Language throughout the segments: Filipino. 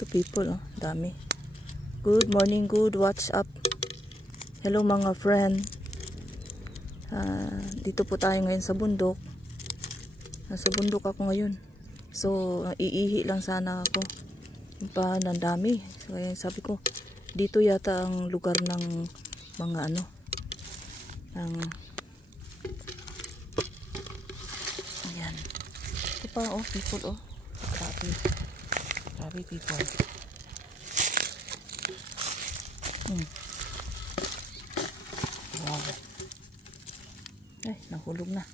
Two people, oh, dami. Good morning, good, what's up? Hello mga friend. Dito po tayo ngayon sa bundok. Nasa bundok ako ngayon. So, iihi lang sana ako. Pa, ang dami. So, kaya sabi ko, dito yata ang lugar ng mga ano. Ayan. Ito pa, oh, people, oh. Grabe. Grabe, people. Wow. Ay, nahulog na.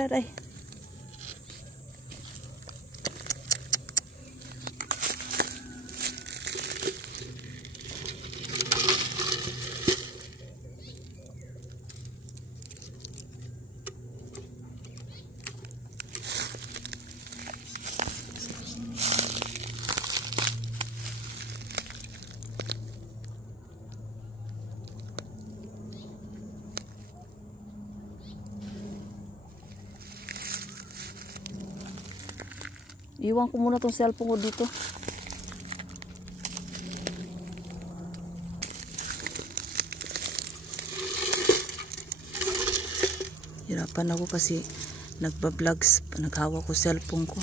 Aray. Iwan ko muna tong cellphone ko dito. Hirapan ako kasi nagba-vlogs, naghawak ko cellphone ko.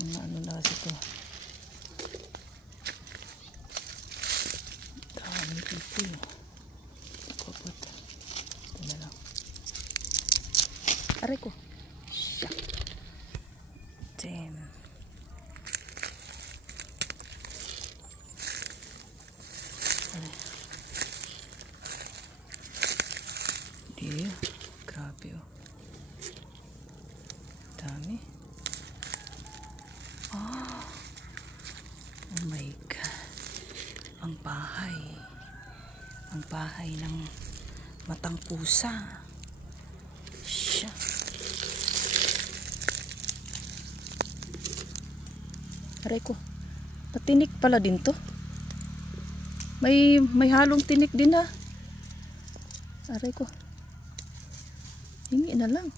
Ano na kasi ito. Dami dito. Kapot. Ito na lang. Aray ko. Syak. Damn. Aray. Di. Grabe oh. Dami. Oh my God. Ang bahay ng matang pusa. Siya. Aray ko. Natinik pala din to. May halong tinik din ha. Aray ko. Hingi na lang.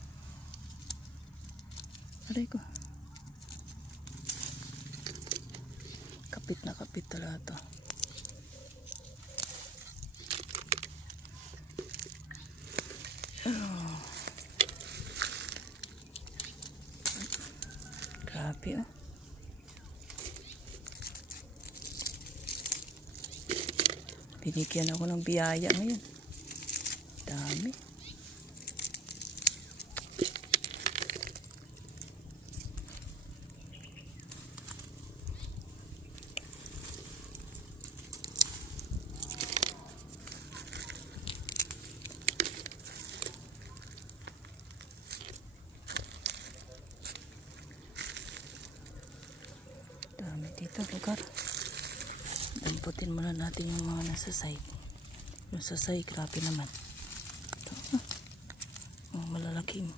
Aray ko. Kapit na kapit talaga to. Oh. Grabe oh. Binigyan ako ng biyaya ngayon. Dami. Dito lugar. Damputin muna natin yung mga nasa side. Yung sa side, grabe naman. Ito. Oh, malalaking.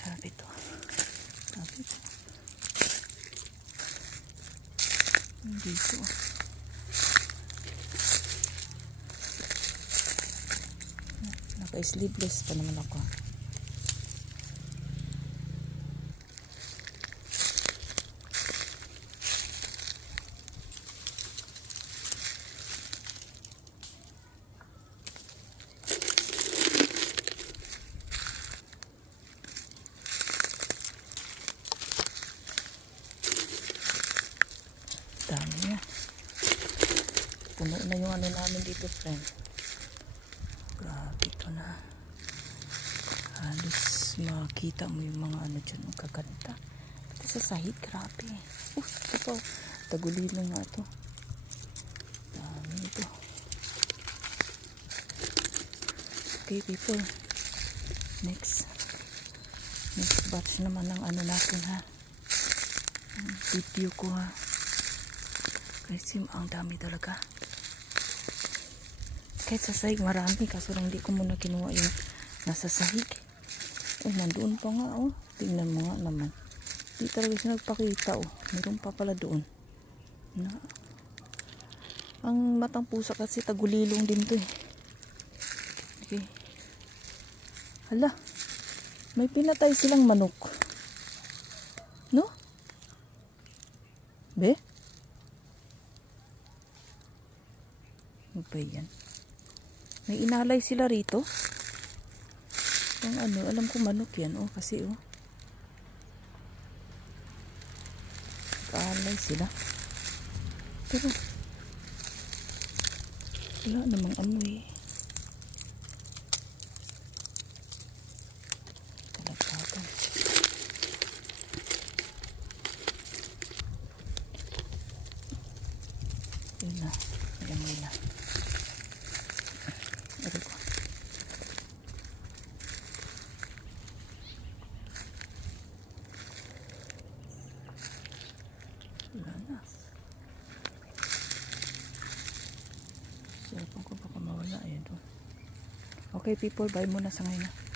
Grabe ito. Grabe ito. Dito. Naka-sleeveless pa naman ako. Dami niya. Puno na yung ano namin dito, friend. Grabe ito na. Halos makita mo yung mga ano dyan, ang kaganda. Pati sa sahig, grabe. Ito po, tagulilo nga ito. Dami ito. Okay, people. Next batch naman ng ano natin, ha. Video ko, ha. Kasi ang dami talaga. Kahit sa sahig marami, kaso lang hindi ko muna kinuha yung nasa sahig. Nandoon pa nga, oh. Tingnan mo nga naman. Hindi talaga siya nagpakita, oh. Meron pa pala doon. Ang matang pusa kasi tagulilong din to, eh. Okay. Hala. May pinatay silang manok. No? Be? Ano ba yan? May inalay sila rito. Yung ano, alam ko manok yan, oh, kasi, oh. Nag-aalay sila. Pero, wala namang ano, eh. Kalagpagan. Yun na. Alam mo na. Aray ko. Wala na. Cellphone ko baka mawala. Ayan doon. Okay, people. Bye muna sa ngayon.